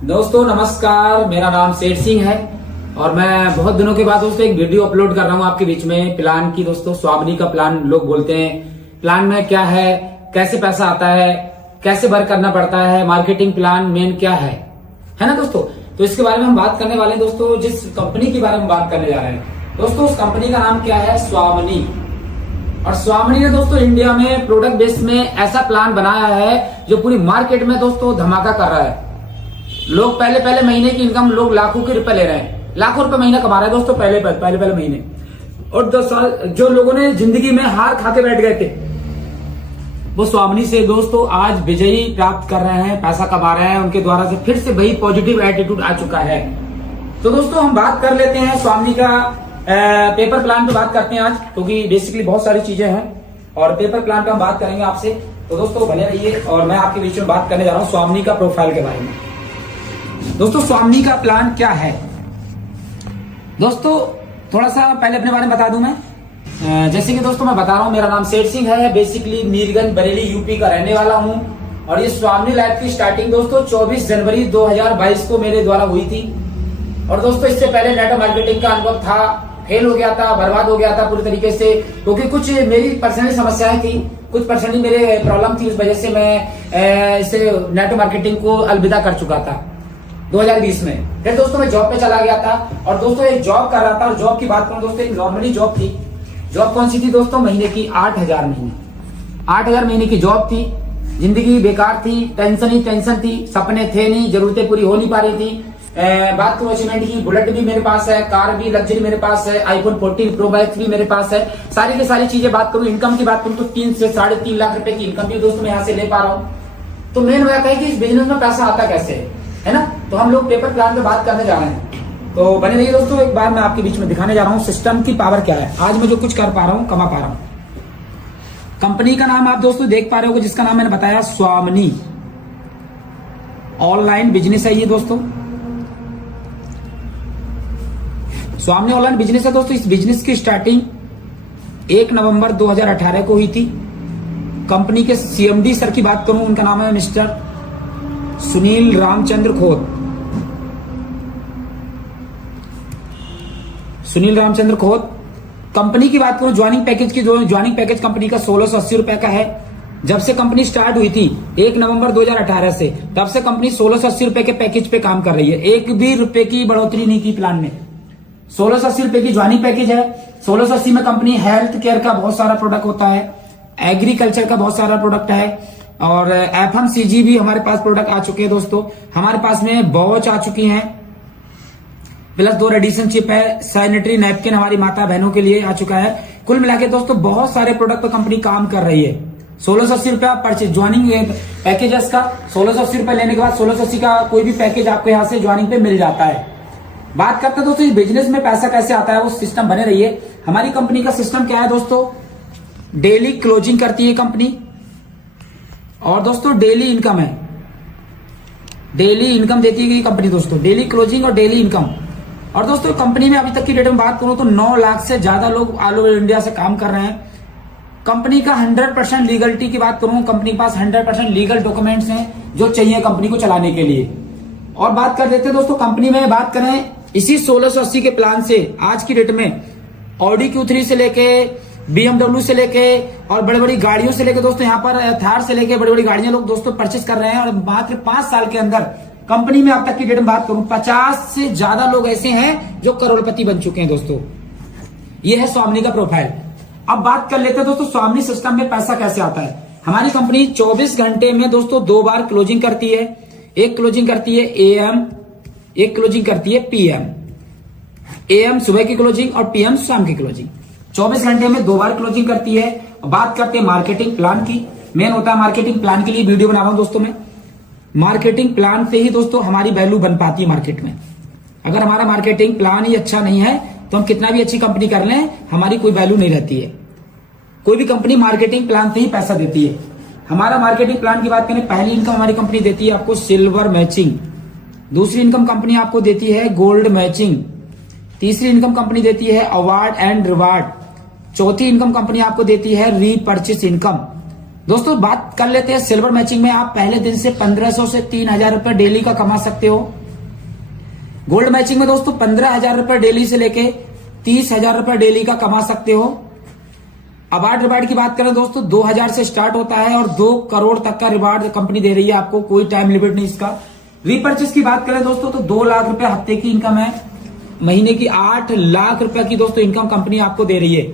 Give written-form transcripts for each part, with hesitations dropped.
दोस्तों नमस्कार, मेरा नाम सेठ सिंह है और मैं बहुत दिनों के बाद दोस्तों एक वीडियो अपलोड कर रहा हूँ आपके बीच में प्लान की। दोस्तों स्वामिनी का प्लान लोग बोलते हैं, प्लान में क्या है, कैसे पैसा आता है, कैसे वर्क करना पड़ता है, मार्केटिंग प्लान मेन क्या है ना दोस्तों। तो इसके बारे में हम बात करने वाले हैं दोस्तों। जिस कंपनी के बारे में बात करने जा रहे हैं दोस्तों, उस कंपनी का नाम क्या है, स्वामिनी। और स्वामिनी ने दोस्तों इंडिया में प्रोडक्ट बेस में ऐसा प्लान बनाया है जो पूरी मार्केट में दोस्तों धमाका कर रहा है। लोग पहले महीने की इनकम लोग लाखों के रुपए ले रहे हैं, लाखों रुपए महीना कमा रहे हैं दोस्तों पहले महीने। और 10 साल जो लोगों ने जिंदगी में हार खा के बैठ गए थे, वो स्वामिनी से दोस्तों आज विजयी प्राप्त कर रहे हैं, पैसा कमा रहे हैं। उनके द्वारा से फिर से वही पॉजिटिव एटीट्यूड आ चुका है। तो दोस्तों हम बात कर लेते हैं स्वामिनी का पेपर प्लान पे बात करते हैं आज, क्योंकि बेसिकली बहुत सारी चीजें हैं और पेपर प्लान पे हम बात करेंगे आपसे। तो दोस्तों बने रहिए और मैं आपके बीच में बात करने जा रहा हूँ स्वामिनी का प्रोफाइल के बारे में। दोस्तों स्वामिनी का प्लान क्या है दोस्तों, थोड़ा सा पहले अपने बारे में बता दूं मैं। जैसे कि दोस्तों मैं बता रहा हूं, मेरा नाम सेठ सिंह है, बेसिकली मीरगंज बरेली यूपी का रहने वाला हूं। और ये स्वामिनी लाइफ की स्टार्टिंग दोस्तों 24 जनवरी 2022 को मेरे द्वारा हुई थी। और दोस्तों इससे पहले नेटवर्क मार्केटिंग का अनुभव था, फेल हो गया था, बर्बाद हो गया था पूरी तरीके से, क्योंकि कुछ मेरी पर्सनल समस्याएं थी, कुछ पर्सनली मेरे प्रॉब्लम थी। उस वजह से मैं इसे नेटवर्क मार्केटिंग को अलविदा कर चुका था 2020 में। फिर दोस्तों मैं जॉब पे चला गया था और दोस्तों एक जॉब कर रहा था। और जॉब की बात करूं दोस्तों, एक नॉर्मली जॉब थी। जॉब कौन सी थी दोस्तों, महीने की 8,000 महीने की जॉब थी। जिंदगी बेकार थी, टेंशन ही टेंशन थी, सपने थे नहीं, जरूरतें पूरी हो नहीं पा रही थी। बात करूं अचीवमेंट की, बुलेट भी मेरे पास है, कार भी लग्जरी मेरे पास है, आईफोन 14 प्रो मैक्स भी मेरे पास है, सारी की सारी चीजें। बात करूं इनकम की बात करूं तो 3 से 3.5 लाख रुपए की इनकम भी दोस्तों मैं यहाँ से ले पा रहा हूँ। तो मेन बात है कि इस बिजनेस में पैसा आता कैसे है ना। तो हम लोग पेपर प्लान पे बात करने जा रहे हैं, तो बने रहिए दोस्तों। एक बार मैं आपके बीच में दिखाने जा रहा हूँ सिस्टम की पावर क्या है। आज मैं जो कुछ कर पा रहा हूँ, कमा पा रहा हूँ। कंपनी का नाम आप दोस्तों देख पा रहे हो, जिसका नाम मैंने बताया स्वामिनी ऑनलाइन बिजनेस है ये दोस्तों। स्वामिनी ऑनलाइन बिजनेस है दोस्तों। इस बिजनेस की स्टार्टिंग 1 नवंबर 2018 को हुई थी। कंपनी के सीएमडी सर की बात करूं, उनका नाम है मिस्टर सुनील रामचंद्र खोत। सुनील रामचंद्र खोत। कंपनी की बात करूं, ज्वाइनिंग पैकेज की, ज्वाइनिंग पैकेज कंपनी का 1680 रुपए का है। जब से कंपनी स्टार्ट हुई थी 1 नवंबर 2018 से, तब से कंपनी 1680 रुपए के पैकेज पे काम कर रही है। एक भी रुपए की बढ़ोतरी नहीं की प्लान में। 1680 रुपए की ज्वाइनिंग पैकेज है। 1680 में कंपनी हेल्थ केयर का बहुत सारा प्रोडक्ट होता है, एग्रीकल्चर का बहुत सारा प्रोडक्ट है, और एफएमसीजी भी हमारे पास प्रोडक्ट आ चुके हैं दोस्तों। हमारे पास में वॉच आ चुकी हैं, प्लस 2 रेडिएशन चिप है, सैनिटरी नैपकिन हमारी माता बहनों के लिए आ चुका है। कुल मिलाकर दोस्तों बहुत सारे प्रोडक्ट पर कंपनी काम कर रही है। 1680 रुपया परचेज ज्वाइनिंग पैकेज है इसका। 1680 रुपए लेने के बाद 1680 का कोई भी पैकेज आपको यहाँ से ज्वाइनिंग पे मिल जाता है। बात करते हैं दोस्तों इस बिजनेस में पैसा कैसे आता है, वो सिस्टम बने रहिए। हमारी कंपनी का सिस्टम क्या है दोस्तों, डेली क्लोजिंग करती है कंपनी, और दोस्तों डेली इनकम है, डेली इनकम देती है कंपनी दोस्तों, डेली क्लोजिंग और डेली इनकम। और दोस्तों कंपनी में अभी तक की डेट में बात करूं तो 9 लाख से ज्यादा लोग ऑल ओवर इंडिया से काम कर रहे हैं। कंपनी का 100% लीगलिटी की बात करूं, कंपनी के पास 100% लीगल डॉक्यूमेंट्स हैं जो चाहिए कंपनी को चलाने के लिए। और बात कर देते हैं दोस्तों कंपनी में, बात करें इसी 1680 के प्लान से आज की डेट में ऑडी Q3 से लेके BMW से लेके और बड़ी बड़ी गाड़ियों से लेके दोस्तों, यहाँ पर थार से लेके बड़ी बड़ी गाड़ियां लोग दोस्तों परचेस कर रहे हैं। और मात्र 5 साल के अंदर कंपनी में अब तक की डेट में बात करूं 50 से ज्यादा लोग ऐसे हैं जो करोड़पति बन चुके हैं दोस्तों। ये है स्वामिनी का प्रोफाइल। अब बात कर लेते हैं दोस्तों स्वामिनी सिस्टम में पैसा कैसे आता है। हमारी कंपनी 24 घंटे में दोस्तों 2 बार क्लोजिंग करती है। एक क्लोजिंग करती है AM, एक क्लोजिंग करती है PM। AM सुबह की क्लोजिंग और PM शाम की क्लोजिंग। 24 घंटे में 2 बार क्लोजिंग करती है। बात करते हैं मार्केटिंग प्लान की। मेन होता है मार्केटिंग प्लान के लिए वीडियो बना रहा हूं दोस्तों मैं। मार्केटिंग प्लान से ही दोस्तों हमारी वैल्यू बन पाती है मार्केट में। अगर हमारा मार्केटिंग प्लान ही अच्छा नहीं है तो हम कितना भी अच्छी कंपनी कर लें, हमारी कोई वैल्यू नहीं रहती है। कोई भी कंपनी मार्केटिंग प्लान से ही पैसा देती है। हमारा मार्केटिंग प्लान की बात करें, पहली इनकम हमारी कंपनी देती है आपको सिल्वर मैचिंग, दूसरी इनकम कंपनी आपको देती है गोल्ड मैचिंग, तीसरी इनकम कंपनी देती है अवार्ड एंड रिवार्ड, चौथी इनकम कंपनी आपको देती है रीपर्चेस इनकम, दोस्तों बात कर लेते हैं सिल्वर मैचिंग में। आप पहले दिन से 1500 से 3000 रुपए डेली का कमा सकते हो। गोल्ड मैचिंग में दोस्तों 15,000 रुपए डेली से लेके 30,000 रुपए डेली का कमा सकते हो। अवार्ड रिवार्ड की बात करें दोस्तों 2000 से स्टार्ट होता है और 2 करोड़ तक का रिवार्ड कंपनी दे रही है आपको, कोई टाइम लिमिट नहीं इसका। रीपर्चेस की बात करें दोस्तों तो 2 लाख रुपए हफ्ते की इनकम है, महीने की 8 लाख रुपए की दोस्तों इनकम कंपनी आपको दे रही है।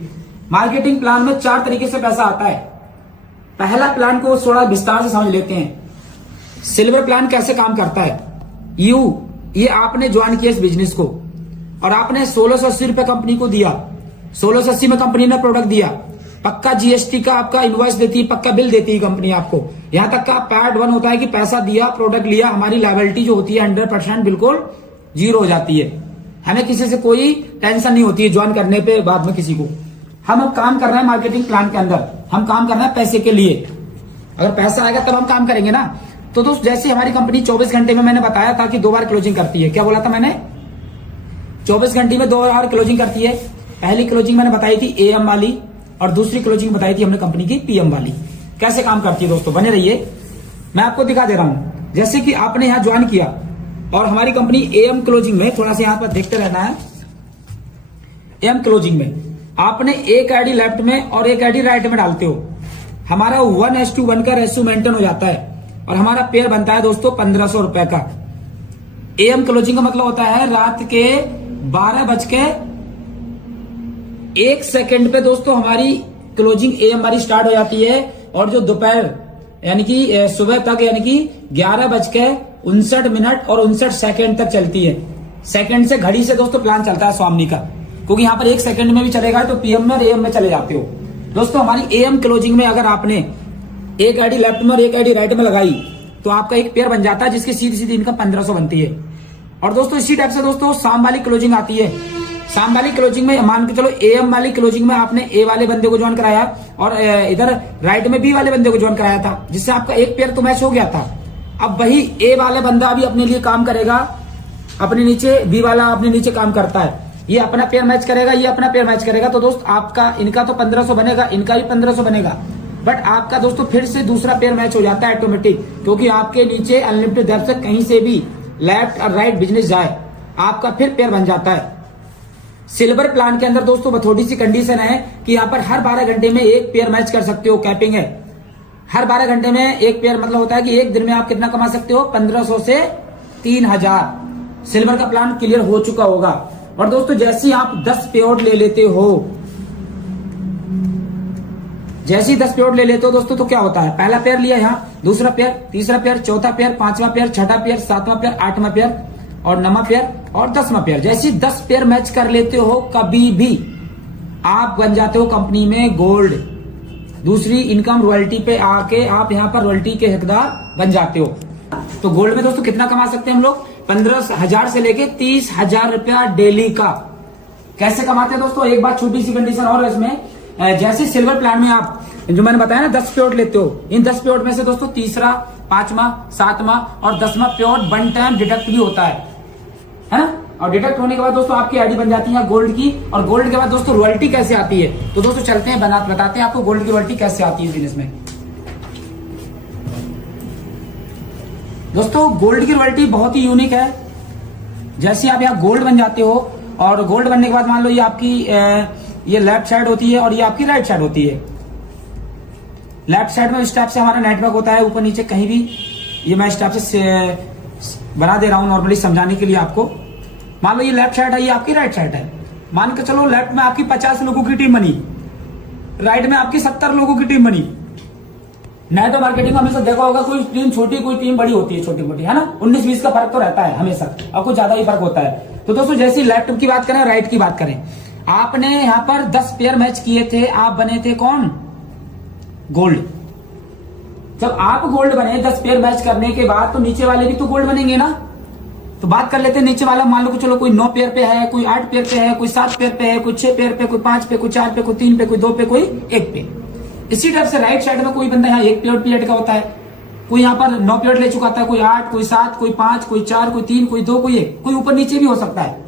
मार्केटिंग प्लान में 4 तरीके से पैसा आता है। पहला प्लान को थोड़ा विस्तार से समझ लेते हैं। सिल्वर प्लान कैसे काम करता है। ये आपने ज्वाइन किया इस बिजनेस को और आपने 1680 रुपए कंपनी को दिया। 1680 में कंपनी ने प्रोडक्ट दिया, पक्का जीएसटी का आपका इनवॉइस देती है, पक्का बिल देती है कंपनी आपको। यहां तक का पार्ट 1 होता है कि पैसा दिया, प्रोडक्ट लिया, हमारी लायबिलिटी जो होती है 100% बिल्कुल 0 हो जाती है। हमें किसी से कोई टेंशन नहीं होती है ज्वाइन करने पे बाद में किसी को। हम अब काम कर रहे हैं मार्केटिंग प्लान के अंदर, हम काम कर रहे हैं पैसे के लिए। अगर पैसा आएगा तब हम काम करेंगे ना। तो दोस्त जैसे हमारी कंपनी 24 घंटे में, मैंने बताया था कि 2 बार क्लोजिंग करती है। क्या बोला था मैंने? 24 घंटे में 2 बार क्लोजिंग करती है। पहली क्लोजिंग मैंने बताई थी एएम वाली और दूसरी क्लोजिंग बताई थी हमने कंपनी की पीएम वाली। कैसे काम करती है दोस्तों, बने रहिए, मैं आपको दिखा दे रहा हूं। जैसे कि आपने यहां ज्वाइन किया और हमारी कंपनी एएम क्लोजिंग में, थोड़ा सा यहां पर देखते रहना है। एएम क्लोजिंग में आपने एक आईडी लेफ्ट में और एक आईडी राइट में डालते हो, हमारा 1:1 का रेशियो मेंटेन हो जाता है और हमारा पेयर बनता है दोस्तों 1500 रुपए का। एएम क्लोजिंग का मतलब होता है रात के 12:01 पे दोस्तों हमारी क्लोजिंग एएम वाली स्टार्ट हो जाती है और जो दोपहर यानी कि सुबह तक यानी कि 11:59 और 59 तक चलती है। सेकंड से घड़ी से दोस्तों प्लान चलता है स्वामी का, क्योंकि यहाँ पर 1 सेकंड में भी चलेगा तो पीएम में और एएम में चले जाते हो। दोस्तों हमारी एएम क्लोजिंग में अगर आपने एक आईडी लेफ्ट में और एक आईडी राइट में लगाई तो आपका एक पेयर बन जाता है जिसकी सीधी सीधी इनकम 1500 बनती है। और दोस्तों इसी टाइप से दोस्तों शाम वाली क्लोजिंग आती है। शाम वाली क्लोजिंग में मान के चलो एएम वाली क्लोजिंग में आपने ए वाले बंदे को ज्वाइन कराया और इधर राइट में बी वाले बंदे को ज्वाइन कराया था, जिससे आपका एक पेयर तो मैच हो गया था। अब वही ए वाले बंदा भी अपने लिए काम करेगा, अपने नीचे बी वाला अपने नीचे काम करता है, ये अपना पेयर मैच करेगा, ये अपना पेयर मैच करेगा। तो दोस्त आपका इनका तो 1500 बनेगा, इनका भी 1500 बनेगा, बट आपका दोस्तों फिर से दूसरा पेयर मैच हो जाता है ऑटोमेटिक, क्योंकि आपके नीचे अनलिमिटेड डेप्थ से कहीं से भी लेफ्ट और राइट बिजनेस जाए आपका फिर पेयर बन जाता है। सिल्वर प्लान के अंदर दोस्तों थोड़ी सी कंडीशन है कि यहाँ पर हर 12 घंटे में एक पेयर मैच कर सकते हो, कैपिंग है। हर 12 घंटे में एक पेयर मतलब होता है कि एक दिन में आप कितना कमा सकते हो, 1500 से 3000। सिल्वर का प्लान क्लियर हो चुका होगा। और दोस्तों जैसे ही आप 10 पेयर ले लेते हो, जैसे ही 10 पेयर ले लेते हो दोस्तों तो क्या होता है, पहला पेयर लिया यहाँ, दूसरा पेयर, तीसरा पेयर, चौथा पेयर, पांचवा पेयर, छठा पेयर, सातवां पेयर, आठवां पेयर और 9वां पेयर और 10वां पेयर। जैसे 10 पेयर मैच कर लेते हो कभी भी आप बन जाते हो कंपनी में गोल्ड। दूसरी इनकम रॉयल्टी पे आके आप यहाँ पर रॉयल्टी के हकदार बन जाते हो। तो गोल्ड में दोस्तों कितना कमा सकते हैं हम लोग, 15,000 से लेके 30,000 रुपया डेली का। कैसे कमाते हैं दोस्तों, एक बात छोटी सी कंडीशन और है इसमें। जैसे सिल्वर प्लान में आप जो मैंने बताया ना 10 पेयर लेते हो, इन 10 पेयर में से दोस्तों तीसरा, 5वां, 7वां और 10वां पेयर वन टाइम डिडक्ट भी होता है ना। और डिडक्ट होने के बाद दोस्तों आपकी आईडी बन जाती है गोल्ड की। और गोल्ड के बाद दोस्तों रॉयल्टी कैसे आती है, तो दोस्तों चलते हैं बताते हैं आपको गोल्ड की रॉयल्टी कैसे आती है बिजनेस में। दोस्तों गोल्ड की रॉयल्टी बहुत ही यूनिक है। जैसे आप यहाँ गोल्ड बन जाते हो और गोल्ड बनने के बाद मान लो ये आपकी ये लेफ्ट साइड होती है और ये आपकी राइट साइड होती है। लेफ्ट साइड में इस टाइप से हमारा नेटवर्क होता है, ऊपर नीचे कहीं भी। ये मैं इस टाइप से बना दे रहा हूं नॉर्मली समझाने के लिए आपको। मान लो ये लेफ्ट साइड है, ये आपकी राइट साइड है। मान के चलो लेफ्ट में आपकी 50 लोगों की टीम बनी, राइट में आपकी 70 लोगों की टीम बनी। नेटवर्क मार्केटिंग में हमेशा देखा होगा कोई टीम छोटी कोई टीम बड़ी होती है, छोटी मोटी है ना, 19-20 का फर्क तो रहता है हमेशा और कुछ ज्यादा ही फर्क होता है। तो दोस्तों जैसे लेफ्ट की बात करें राइट की बात करें, आपने यहाँ पर 10 पेयर मैच किए थे, आप बने थे कौन, गोल्ड। जब आप गोल्ड बने 10 पेयर मैच करने के बाद तो नीचे वाले भी तो गोल्ड बनेंगे ना। तो बात कर लेते हैं नीचे वाला, मान लो कि चलो कोई 9 पेयर पे है, कोई 8 पेयर पे है, कोई 7 पेयर पे है, कोई 6 पेयर पे, कोई 5 पे, कोई 4 पे, कोई 3 पे, कोई 2 पे, कोई 1 पे। इसी टाइप से राइट साइड में कोई बंदा यहाँ 1 पेयर का होता है, कोई यहाँ पर 9 पेयर ले चुका था, कोई 8, कोई 7, कोई 5, कोई 4, कोई 3, कोई 2, कोई 1, कोई ऊपर नीचे भी हो सकता है।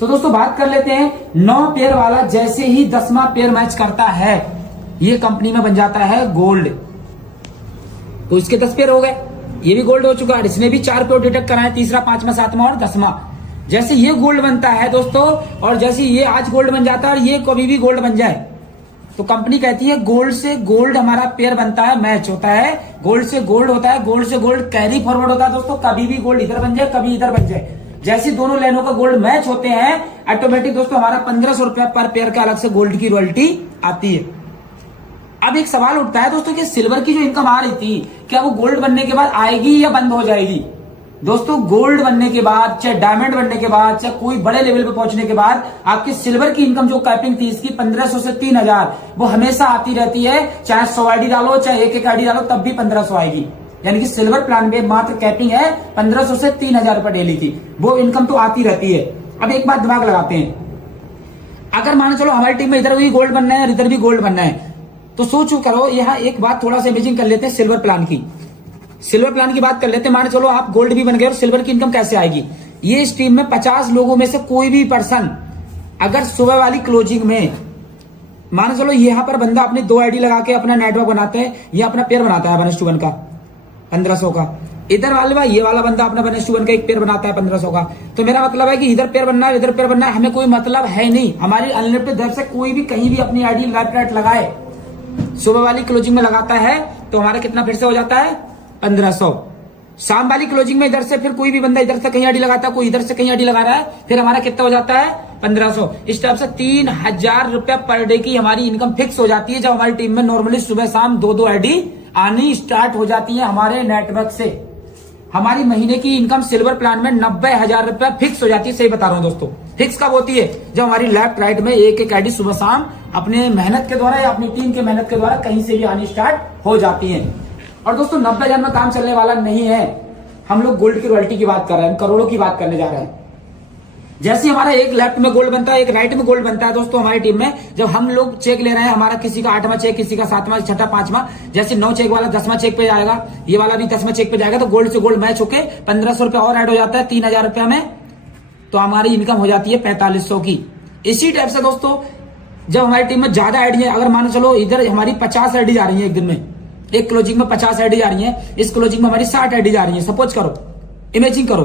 तो दोस्तों बात कर लेते हैं 9 पेयर वाला जैसे ही 10वां पेयर मैच करता है ये कंपनी में बन जाता है गोल्ड। तो इसके 10 पेयर हो गए, ये भी गोल्ड हो चुका है। इसने भी 4 पेयर डिटेक्ट कराए, तीसरा, 5वां, 7वां और 10वां। जैसे ये गोल्ड बनता है दोस्तों, और जैसे ये आज गोल्ड बन जाता है और ये कभी भी गोल्ड बन जाए, तो कंपनी कहती है गोल्ड से गोल्ड हमारा पेयर बनता है, मैच होता है, गोल्ड से गोल्ड होता है, गोल्ड से गोल्ड कैरी फॉरवर्ड होता है दोस्तों। कभी भी गोल्ड इधर बन जाए, कभी इधर बन जाए, जैसे दोनों लाइनों का गोल्ड मैच होते हैं, ऑटोमेटिक दोस्तों हमारा 1500 रुपया पर पेयर का अलग से गोल्ड की रॉयल्टी आती है। अब एक सवाल उठता है दोस्तों कि सिल्वर की जो इनकम आ रही थी, क्या वो गोल्ड बनने के बाद आएगी या बंद हो जाएगी? दोस्तों गोल्ड बनने के बाद, चाहे डायमंड बनने के बाद, चाहे कोई बड़े लेवल पे पहुंचने के बाद, आपकी सिल्वर की इनकम जो कैपिंग थी इसकी 1500 से 3000, वो हमेशा आती रहती है। चाहे 100 आईडी डालो, चाहे एक आईडी डालो, तब भी 1500 आएगी। यानी कि सिल्वर प्लान में मात्र कैपिंग है 1500 से 3000 रुपए डेली की, वो इनकम तो आती रहती है। अब एक बात दिमाग लगाते हैं, अगर मान चलो हमारी टीम में इधर भी गोल्ड बनना है और इधर भी गोल्ड बनना है, तो सोचो करो, यहाँ एक बात थोड़ा सा इमेजिन कर लेते हैं सिल्वर प्लान की। सिल्वर प्लान की बात कर लेते हैं, मान चलो आप गोल्ड भी बन गए और सिल्वर की इनकम कैसे आएगी? ये इस टीम में 50 लोगों में से कोई भी पर्सन अगर सुबह वाली क्लोजिंग में, मान चलो यहां पर बंदा अपनी 2 आईडी लगा के अपना नेटवर्क बनाते हैं, ये अपना पेयर बनाता है 1:1 का 1500 का, इधर वाले ये वाला बंदा अपना 1:1 का एक पेयर बनाता है 1500 का। तो मेरा मतलब है कि इधर पेयर बनना है, इधर पेयर बनना है, हमें कोई मतलब है नहीं। हमारी अनलिमिटेड दर से कोई भी कहीं भी अपनी आईडी लेफ्ट राइट लगाए, सुबह वाली क्लोजिंग में लगाता है तो हमारा कितना फिर से हो जाता है 1500। शाम वाली क्लोजिंग में इधर से फिर कोई भी बंदा इधर से कहीं आईडी लगाता है, कोई इधर से कहीं आईडी लगा रहा है, फिर हमारा कितना हो जाता है 1500। इस टाइप से 3000 रुपया पर डे की हमारी इनकम फिक्स हो जाती है, जब हमारी टीम में नॉर्मली सुबह शाम 2-2 आईडी आनी स्टार्ट हो जाती है हमारे नेटवर्क से। हमारी महीने की इनकम सिल्वर प्लान में 90,000 रुपया फिक्स हो जाती है। सही बता रहा हूं दोस्तों, फिक्स कब होती है? जब हमारी लेफ्ट राइट में एक आईडी सुबह शाम अपने मेहनत के द्वारा या अपनी टीम के मेहनत के द्वारा कहीं से भी आनी स्टार्ट हो जाती है। और दोस्तों 90,000 में काम चलने वाला नहीं है, हम लोग गोल्ड की रॉयल्टी की बात कर रहे हैं, करोड़ों की बात करने जा रहे हैं। जैसे हमारा एक लेफ्ट में गोल्ड बनता है, एक राइट में गोल्ड बनता है दोस्तों हमारी टीम में, जब हम लोग चेक ले रहे हैं, हमारा किसी का 8वां चेक, किसी का 7वां, 6वां, 5वां, जैसे 9 चेक वाला 10वां चेक पे जाएगा, ये वाला भी 10वां चेक पे जाएगा, तो गोल्ड से गोल्ड मैच होके 1500 रुपया और ऐड हो जाता है 3000 रुपया में, तो हमारी इनकम हो जाती है 4500 की। इसी टाइप से दोस्तों जब हमारी टीम में ज्यादा आईडी है, अगर मान चलो इधर हमारी 50 आईडी जा रही है एक दिन में, एक क्लोजिंग में 50 आईडी जा रही है, इस क्लोजिंग में हमारी 60 आईडी जा रही है, सपोज करो, इमेजिन करो,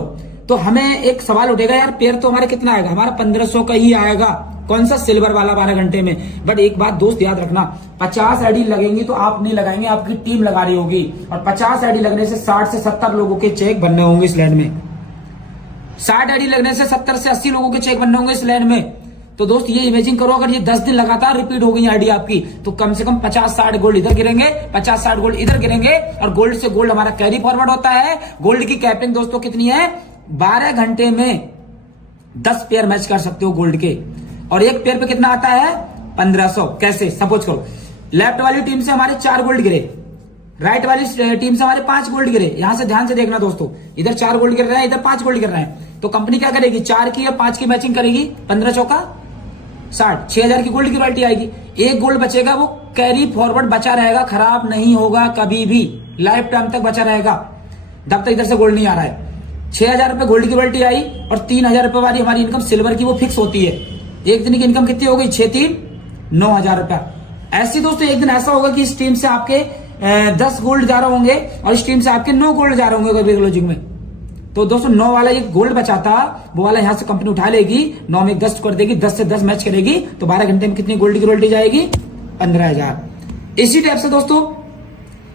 तो हमें एक सवाल उठेगा, यार पेयर तो हमारे कितना आएगा? हमारा 1500 का ही आएगा, कौन सा? सिल्वर वाला 12 घंटे में। बट एक बात दोस्त याद रखना, 50 आईडी लगेंगी तो आप नहीं लगाएंगे, आपकी टीम लगा रही होगी, और 50 आईडी लगने से 60 से 70 लोगों के चेक बनने होंगे इस लाइन में, 60 आईडी लगने से 70 से 80 लोगों के चेक बनने होंगे इस लाइन में। तो दोस्त ये इमेजिन करो, अगर ये 10 दिन लगातार रिपीट हो गई आईडी आपकी, तो कम से कम 50-60 गोल्ड इधर गिरेंगे, 50-60 गोल्ड इधर गिरेंगे, और गोल्ड से गोल्ड हमारा कैरी फॉरवर्ड होता है। गोल्ड की कैपिंग दोस्तों कितनी है? 12 घंटे में 10 पेयर मैच कर सकते हो गोल्ड के, और एक पेयर पे कितना आता है? 1500। कैसे? सपोज करो लेफ्ट वाली टीम से हमारे 4 गोल्ड गिरे, राइट वाली टीम से हमारे 5 गोल्ड गिरे। यहां से ध्यान से देखना दोस्तों, इधर 4 गोल्ड गिर रहे हैं, इधर 5 गोल्ड गिर रहे हैं, तो कंपनी क्या करेगी? 4 की या 5 की मैचिंग करेगी, 15 चौका 60, 6000 की गोल्ड की रॉयल्टी आएगी। एक गोल्ड बचेगा, वो कैरी फॉरवर्ड बचा रहेगा, खराब नहीं होगा कभी भी, लाइफ टाइम तक बचा रहेगा, जब तक इधर से गोल्ड नहीं आ रहा है। 6000 रुपए गोल्ड की रॉयल्टी आई, और 3000 रुपए वाली हमारी इनकम सिल्वर की वो फिक्स होती है। एक दिन की इनकम कितनी हो गई? 6-3 9000 रुपया। ऐसे दोस्तों एक दिन ऐसा होगा कि इस टीम से आपके 10 गोल्ड जा रहे होंगे, और इस टीम से आपके 9 गोल्ड जा रहे होंगे क्लोजिंग में। तो दोस्तों 9 वाला एक गोल्ड बचाता, वो वाला यहां से कंपनी उठा लेगी, 9 में 10 कर देगी, 10 से 10 मैच करेगी, तो 12 घंटे में कितनी गोल्ड की रॉयल्टी जाएगी? 15,000। इसी टाइप से दोस्तों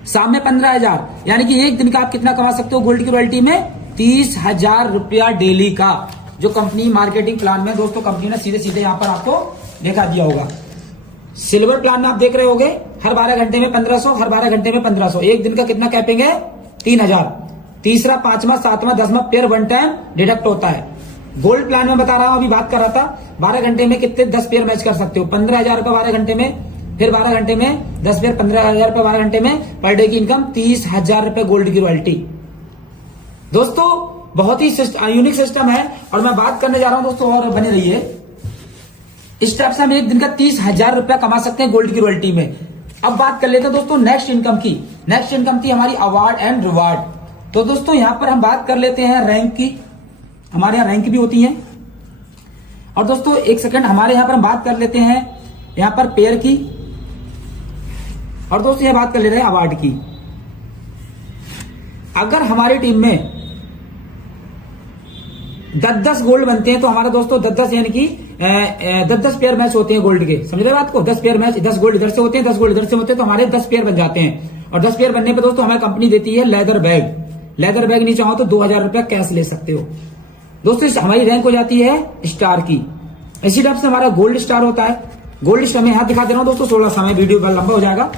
शाम में 15,000, यानी कि एक दिन का आप कितना कमा सकते हो गोल्ड की रॉयल्टी में? 30,000 रुपया डेली का, जो कंपनी मार्केटिंग प्लान में दोस्तों कंपनी ने सीधे सीधे यहां पर आपको दिखा दिया होगा। सिल्वर प्लान में आप देख रहे होगे हर 12 घंटे में 1500, हर 12 घंटे में 1500, एक दिन का कितना कैपिंग है? 3000। तीसरा, 5वां, 7वां, 10वां पेयर वन टाइम डिडक्ट होता है। गोल्ड प्लान में बता रहा हूं, अभी बात कर रहा था, 12 घंटे में कितने 10 पेयर मैच कर सकते हो? 15,000 रुपए 12 घंटे में, फिर 12 घंटे में 10 पेयर, 15,000 रुपए 12 घंटे में, पर डे की इनकम 30,000 रुपए गोल्ड की रॉयल्टी। दोस्तों बहुत ही यूनिक सिस्टम है, और मैं बात करने जा रहा हूं दोस्तों, और बने रहिए। इस टाइप से हम एक दिन का 30,000 रुपया कमा सकते हैं गोल्ड की रॉयल्टी में। अब बात कर लेते हैं दोस्तों नेक्स्ट इनकम की। नेक्स्ट इनकम थी हमारी अवार्ड एंड रिवार्ड। तो दोस्तों यहां पर हम बात कर लेते हैं रैंक की, हमारे यहां रैंक भी होती है। और दोस्तों एक सेकंड, हमारे यहां पर हम बात कर लेते हैं यहां पर पेयर की, और दोस्तों यह बात कर ले रहे हैं अवार्ड की। अगर हमारी टीम में 10-10 गोल्ड बनते हैं तो हमारा दोस्तों 10-10 यानी कि 10-10 पेयर मैच होते हैं गोल्ड के, समझ रहे बात को। 10 पेयर मैच, 10 गोल्ड इधर से होते हैं, 10 गोल्ड इधर से होते हैं, तो हमारे 10 पेयर बन जाते हैं। और 10 पेयर बनने पे दोस्तों हमें कंपनी देती है लेदर बैग। लेदर बैग नहीं चाहो तो 2000 रुपया कैश ले सकते हो दोस्तों। हमारी रैंक हो जाती है स्टार की। इसी टाइप से हमारा गोल्ड स्टार होता है। गोल्ड स्टार में यहाँ दिखा दे रहा हूँ दोस्तों, 16 समय वीडियो लंबा हो जाएगा।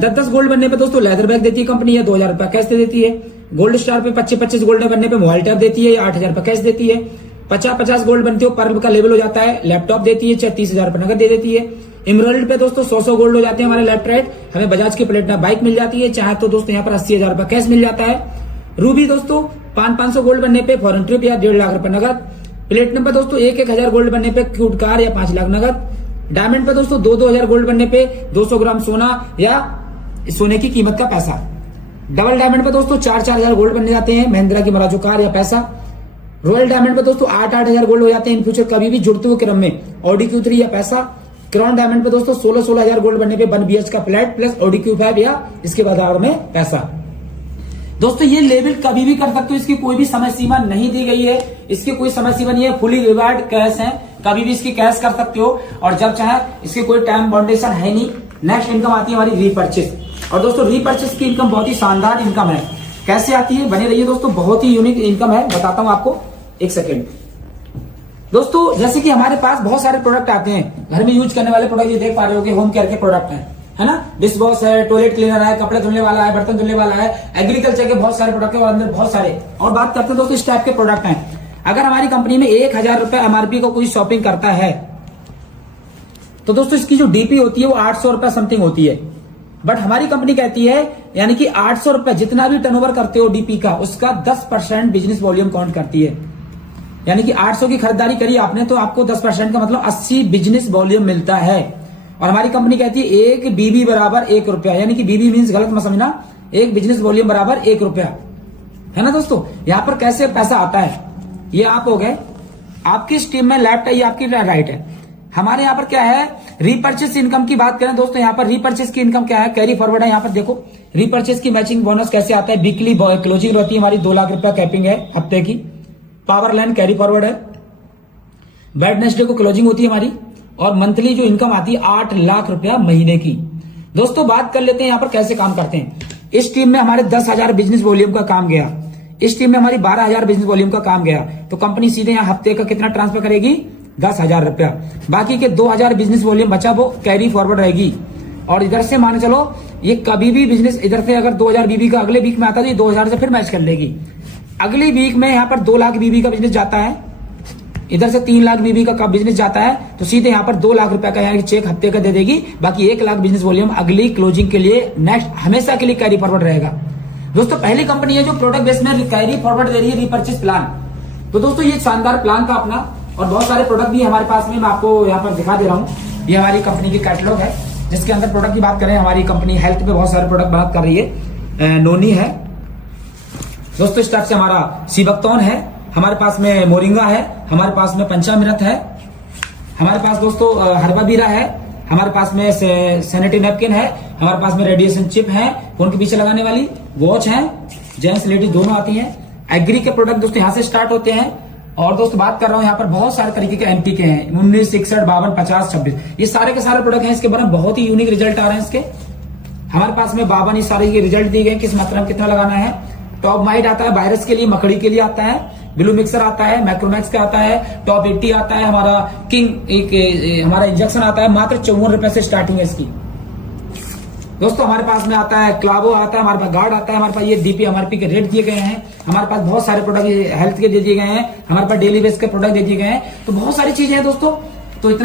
10-10 गोल्ड बनने पे दोस्तों लेदर बैग देती है कंपनी, 2000 रुपया कैश दे देती है। गोल्ड स्टार पे 25-25 गोल्ड बनने पे मोबाइल टैब देती है, 8000 रुपया कैश देती है। 50-50 गोल्ड बनते हो, पर्ल का लेवल हो जाता है, लैपटॉप देती है, 30,000 रुपया नगद दे देती है। इमराल्ड पे दोस्तों 100 गोल्ड हो जाते हैं हमारे लेफ्ट राइट, हमें बजाज की प्लेटिनम बाइक मिल जाती है, चाहे तो दोस्तों यहाँ पर 80,000 रुपया कैश मिल जाता है। रूबी दोस्तों 500 गोल्ड बनने पे फॉरेन ट्रिप या 1.5 लाख रुपए नगद। प्लेटिनम पे दोस्तों 1,000 गोल्ड बनने पे क्यूट कार या 5 लाख नगद। डायमंड पे दोस्तों 2,000 गोल्ड बनने पे 200 ग्राम सोना या सोने की कीमत का पैसा। डबल डायमंड पे दोस्तों 4,000 गोल्ड बन जाते हैं, महिंद्रा की मराजो कार या पैसा। रॉयल डायमंड पे दोस्तों 8,000 गोल्ड हो जाते हैं इन फ्यूचर कभी भी जुड़ते हुए क्रम में, ऑडी Q3 या पैसा। क्राउन डायमंड पे दोस्तों 16,000 गोल्ड बनने पे 1 BH का फ्लैट प्लस ऑडी Q5 या इसके बाद में पैसा। दोस्तों ये लेवल कभी भी कर सकते हो, इसकी कोई भी समय सीमा नहीं दी गई है, इसकी कोई समय सीमा नहीं है, फुली रिवार्ड कैश है, कभी भी इसकी कैश कर सकते हो और जब चाहे, इसके कोई टाइम बाउंडेशन है नहीं। नेक्स्ट इनकम आती है हमारी रीपर्चेस। और दोस्तों रीपर्चेस की इनकम बहुत ही शानदार इनकम है। कैसे आती है बने रहिए दोस्तों, बहुत ही यूनिक इनकम है, बताता हूं आपको, एक सेकेंड। दोस्तों जैसे कि हमारे पास बहुत सारे प्रोडक्ट आते हैं, घर में यूज करने वाले प्रोडक्ट, ये देख पा रहे हो कि होम केयर के प्रोडक्ट है ना, डिश वॉश है, टॉयलेट क्लीनर है, कपड़े धुलने वाला है, बर्तन धुलने वाला है, एग्रीकल्चर के बहुत सारे प्रोडक्ट है और अंदर बहुत सारे और बात करते हैं दोस्तों इस टाइप के प्रोडक्ट हैं। अगर हमारी कंपनी में 1,000 रुपए MRP को कोई शॉपिंग करता है तो दोस्तों इसकी जो डीपी होती है वो 800 रुपए समथिंग होती है, बट हमारी कंपनी कहती है यानी कि 800 रुपए जितना भी टर्नओवर करते हो डीपी का, उसका 10% बिजनेस वॉल्यूम काउंट करती है। यानी कि 800 की खरीदारी करी आपने तो आपको 10% का मतलब 80 बिजनेस वॉल्यूम मिलता है। और हमारी कंपनी कहती है 1 BB बराबर 1 रुपया, यानी कि BB मीन्स गलत मत समझना, 1 बिजनेस वॉल्यूम बराबर 1 रुपया, है ना दोस्तों। यहां पर कैसे पैसा आता है, ये आप हो गए, आपकी स्ट्रीम में लेफ्ट है, ये आपकी राइट है। हमारे यहाँ पर क्या है, रीपर्चेस इनकम की बात करें दोस्तों, यहाँ पर रीपर्चेस की इनकम क्या है, कैरी फॉरवर्ड है। यहाँ पर देखो रीपर्चेस की मैचिंग बोनस कैसे आता है, वीकली क्लोजिंग रहती है हमारी, 2 लाख रुपया कैपिंग है हफ्ते की, पावर लाइन कैरी फॉरवर्ड है, वेडनेसडे को क्लोजिंग होती है हमारी, और मंथली जो इनकम आती है 8 लाख रुपया महीने की। दोस्तों बात कर लेते हैं यहाँ पर कैसे काम करते हैं। इस टीम में हमारे 10,000 बिजनेस वॉल्यूम का काम गया, इस टीम में हमारी 12,000 बिजनेस वॉल्यूम का काम गया, तो कंपनी सीधे यहाँ हफ्ते का कितना ट्रांसफर करेगी, 10,000 रुपया। बाकी के 2,000 बिजनेस वॉल्यूम बचा वो कैरी फॉरवर्ड रहेगी। और इधर से मान चलो ये कभी भी बिजनेस, इधर से अगर 2,000 BB का अगले वीक में आता है तो ये 2,000 से फिर मैच कर लेगी। अगली वीक में यहाँ पर 2 लाख BB का बिजनेस जाता है, इधर से 3 लाख BB का बिजनेस जाता है, तो सीधे यहाँ पर 2 लाख रुपया का यहाँ चेक हफ्ते का दे देगी। बाकी 1 लाख बिजनेस वॉल्यूम अगली क्लोजिंग के लिए नेक्स्ट हमेशा के लिए कैरी फॉरवर्ड रहेगा। दोस्तों पहली कंपनी है जो प्रोडक्ट बेस में कैरी फॉरवर्ड दे रही है रीपर्चेस प्लान। तो दोस्तों ये शानदार प्लान था अपना, और बहुत सारे प्रोडक्ट भी हमारे पास में, मैं आपको यहाँ पर दिखा दे रहा हूँ। ये हमारी कंपनी की कैटलॉग है, जिसके अंदर प्रोडक्ट की बात करें, हमारी कंपनी हेल्थ पे बहुत सारे प्रोडक्ट बात कर रही है। नोनी है दोस्तों, इस टाइप से हमारा सीबकतौन है, हमारे पास में मोरिंगा है, हमारे पास में पंचामृत है, हमारे पास दोस्तों हर्बाबीरा है, हमारे पास में सैनिटरी नैपकिन है, हमारे पास में रेडिएशन चिप है, फोन के पीछे लगाने वाली वॉच है, जेंट्स लेडीज दोनों आती हैं। एग्री के प्रोडक्ट दोस्तों यहाँ से स्टार्ट होते हैं। और दोस्तों बात कर रहा हूँ यहाँ पर बहुत सारे तरीके के एमपी के हैं, 19, 61, 52, 50, 26, ये सारे के सारे प्रोडक्ट हैं। इसके बारे में बहुत ही यूनिक रिजल्ट आ रहे हैं इसके। हमारे पास में 52 सारे ये रिजल्ट दिए गए, किस मात्रा में कितना लगाना है। टॉप माइट आता है वायरस के लिए, मकड़ी के लिए आता है, ब्लू मिक्सर आता है, मैक्रोमैक्स का आता है, टॉप 80 आता है, हमारा किंग एक हमारा इंजेक्शन आता है, मात्र 54 रुपए से स्टार्टिंग है इसकी। दोस्तों हमारे पास में आता है क्लावो आता है, हमारे पास गार्ड आता है, हमारे पास ये डीपी एमआरपी के रेट दिए गए हैं, हमारे पास बहुत सारे प्रोडक्ट हेल्थ के दे दिए गए हैं, हमारे पास डेली बेस के प्रोडक्ट दे दिए गए हैं। तो बहुत सारी चीजें हैं दोस्तों।